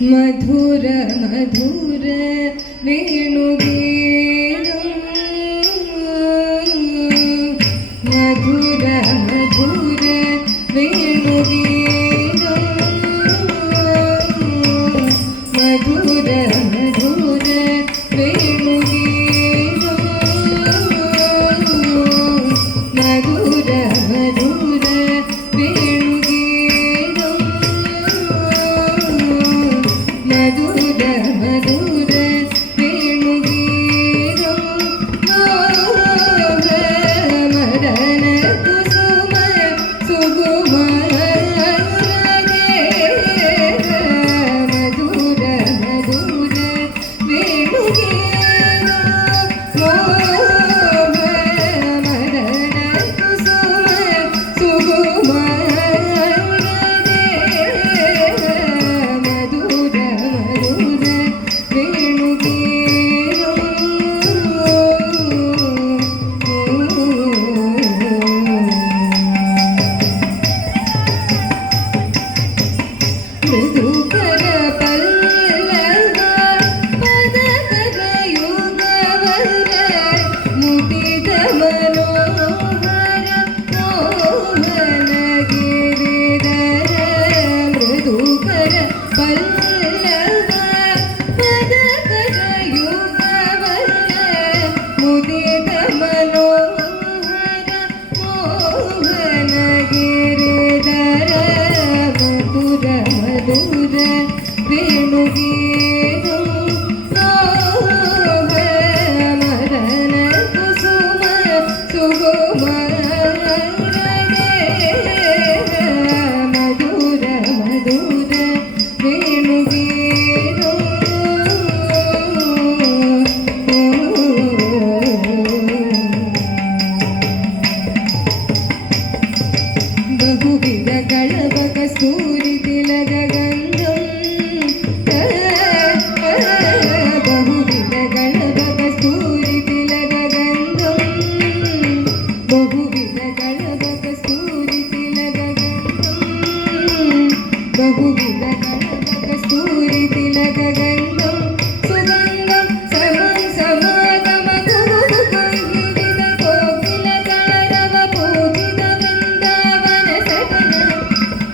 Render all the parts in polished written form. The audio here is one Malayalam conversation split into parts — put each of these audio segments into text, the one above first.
മധുര മധുര വേണുഗീതം മധുര മധുര വേണുഗീതം മധുര മധുര വേണുഗീതം മധുര മധുര വേണുഗീതം മധുര മധുര വേണുഗീതം മദന കുസുമ സുകുമാര മധുര മധുര വേണുഗീതം മദന കുസുമ സുകുമാര മധുര മധുര മൃദുകര പല്ലവ പദകര യുഗവര മുദിത മനോഹര മോഹന ഗിരിധര മൃദുകര പല്ലവ പദകര യുഗവര മുദിത മനോഹര മോഹന ഗിരിധര മധുര മധുര വേണുഗീതം മദന കുസുമ സുകുമാര മധുര മധുര വേണുഗീതം ബഹുവിധ കളഭ കസ്തൂരി തിലക ഗന്ധം ബഹുവിധ കളഭ കസ്തൂരി തിലക ഗന്ധം ബഹുവിധ കളഭ കസ്തൂരി തിലക ഗന്ധം ബഹുവിധ കളഭ കസ്തൂരി തിലക ഗന്ധം സുഗന്ധം സമം സമാഗമ കുറുകുരുവിധ കോകില കളരവ പൂജിത വൃന്ദാവന സദന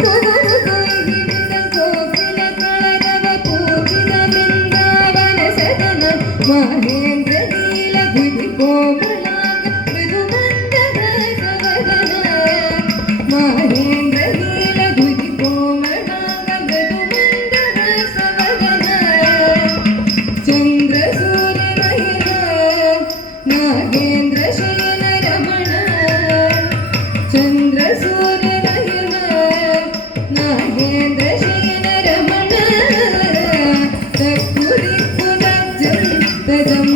കുറുകുരുവിധ കോകില കളരവ പൂജിത വൃന്ദാവന സദന മഹേന്ദ്ര നീല ഗുരി കോമളാംഗ മൃദുമന്ദര സവദന മഹേന്ദ്ര നീല ഗുരി കോമളാംഗ മൃദുമന്ദര സവദന ചന്ദ്ര സൂര്യ മഹിമ നാഗേന്ദ്ര ശയന രമണ ചന്ദ്ര സൂര്യ മഹിമ നാഗേന്ദ്ര ശയന രമണ തക്കുരി പുനജം തജം